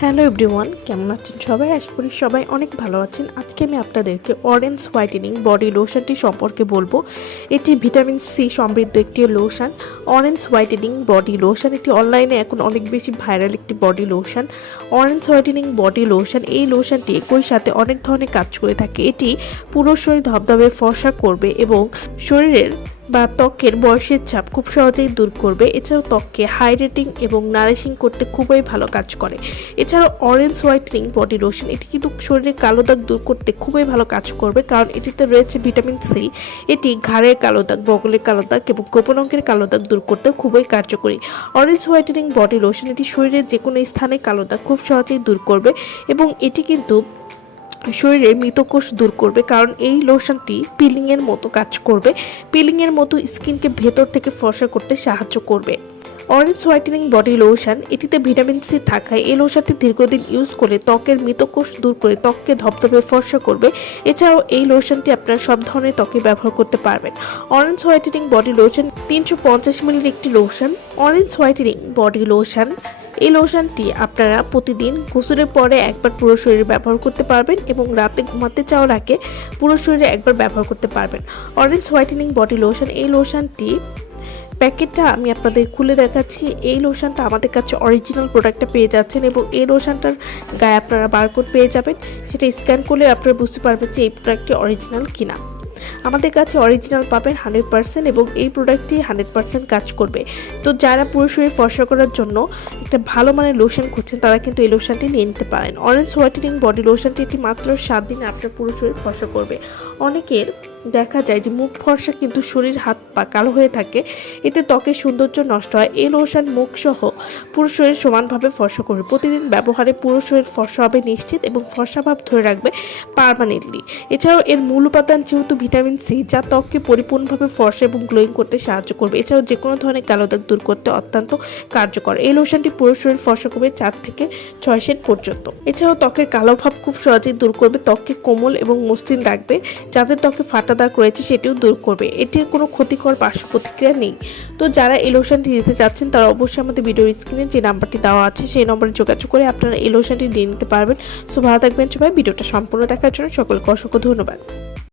Hello everyone, কেমন আছেন সবাই? আশা করি সবাই অনেক ভালো আছেন। আজকে আমি আপনাদেরকে অরেঞ্জ হোয়াইটেনিং বডি লোশনটি সম্পর্কে বলবো। এটি ভিটামিন সি সমৃদ্ধ একটি lotion. Orange whitening body lotion এটি অনলাইনে এখন অনেক বেশি ভাইরাল একটি body lotion. Orange whitening body lotion, এই লোশনটি একই সাথে অনেক ধরনের কাজ করে থাকে। এটি পুরো শরীর ধবধবে ফর্সা করবে এবং শরীরের বা ত্বকের বয়সের ছাপ খুব সহজেই দূর করবে। এছাড়াও ত্বককে হাইড্রেটিং এবং নারিশিং করতে খুবই ভালো কাজ করে। এছাড়াও অরেঞ্জ হোয়াইটেনিং বডি লোশন এটি কিন্তু শরীরের কালো দাগ দূর করতে খুবই ভালো কাজ করবে, কারণ এটিতে রয়েছে ভিটামিন সি। এটি ঘাড়ের কালো দাগ, বগলের কালো দাগ এবং গোপন অঙ্গের কালো দাগ দূর করতে খুবই কার্যকরী। অরেঞ্জ হোয়াইটেনিং বডি লোশন এটি শরীরের যে কোনো স্থানে কালো দাগ খুব সহজেই দূর করবে এবং এটি কিন্তু শরীরের মৃতকোষ দূর করবে, কারণ এই লোশনটি পিলিংয়ের মতো কাজ করবে। পিলিংয়ের মতো স্কিনকে ভেতর থেকে ফর্সা করতে সাহায্য করবে। অরেঞ্জ হোয়াইটেনিং বডি লোশন এটিতে ভিটামিন সি থাকায় এই লোশনটি দীর্ঘদিন ইউজ করে ত্বকের মৃতকোষ দূর করে ত্বককে ধবধবে ফর্সা করবে। এছাড়াও এই লোশনটি আপনারা সব ধরনের ত্বকে ব্যবহার করতে পারবেন। অরেঞ্জ হোয়াইটেনিং বডি লোশন 350 মিলির একটি lotion. Orange whitening body lotion, এই লোশনটি আপনারা প্রতিদিন গোসলের পরে একবার পুরো শরীরে ব্যবহার করতে পারবেন এবং রাতে ঘুমাতে যাওয়ার আগে পুরো শরীরে একবার ব্যবহার করতে পারবেন। অরেঞ্জ হোয়াইটেনিং বডি লোশন, এই লোশনটি প্যাকেটটা আমি আপনাদের খুলে দেখাচ্ছি। এই লোশনটা আমাদের কাছে অরিজিনাল প্রোডাক্টটা পেয়ে যাচ্ছেন এবং এই লোশনটার গায়ে আপনারা বারকোড পেয়ে যাবেন। সেটা স্ক্যান করলে আপনারা বুঝতে পারবেন যে এই প্রোডাক্টটি অরিজিনাল কিনা। আমাদের কাছে অরিজিনাল পাবেন 100% এবং এই প্রোডাক্টটি 100% কাজ করবে। তো যারা পুরো শরীর ফর্সা করার জন্য একটা ভালো মানের লোশন খুঁজছেন তারা কিন্তু এই লোশনটি নিয়ে নিতে পারেন। অরেঞ্জ হোয়াইটেনিং বডি লোশনটি এটি মাত্র 7 দিনে আপনার পুরো শরীর ফর্সা করবে। অনেকের দেখা যায় যে মুখ ফর্সা কিন্তু শরীর হাত পা কালো হয়ে থাকে, এতে ত্বকের সৌন্দর্য নষ্ট হয়। এই লোশন মুখ সহ পুরো শরীর সমানভাবে ফর্সা করবে। প্রতিদিন ব্যবহারে পুরো শরীর ফর্সা হবে নিশ্চিত এবং ফর্সা ভাব ধরে রাখবে পার্মানেন্টলি। এছাড়াও এর মূল উপাদান যেহেতু ভিটামিন সি, যা ত্বককে পরিপূর্ণভাবে ফর্সা এবং গ্লোয়িং করতে সাহায্য করবে। এছাড়াও যে কোনো ধরনের কালো দাগ দূর করতে অত্যন্ত কার্যকর। এই লোশনটি পুরো শরীর ফর্সা করবে 4 থেকে 6 সেট পর্যন্ত। এছাড়াও ত্বকের কালো ভাব খুব সহজেই দূর করবে, ত্বককে কোমল এবং মসৃণ রাখবে। যাদের ত্বকে ফাটা দাগ রয়েছে সেটিও দূর করবে। এটির কোনো ক্ষতিকর পার্শ্ব প্রতিক্রিয়া নেই। তো যারা এই লোশনটি নিতে চাচ্ছেন তারা অবশ্যই আমাদের ভিডিওর স্ক্রিনে যে নাম্বারটি দেওয়া আছে সেই নম্বরে যোগাযোগ করে আপনারা এই লোশনটি নিয়ে নিতে পারবেন। সো ভালো থাকবেন সবাই। ভিডিওটা সম্পূর্ণ দেখার জন্য সকলকে অসংখ্য ধন্যবাদ।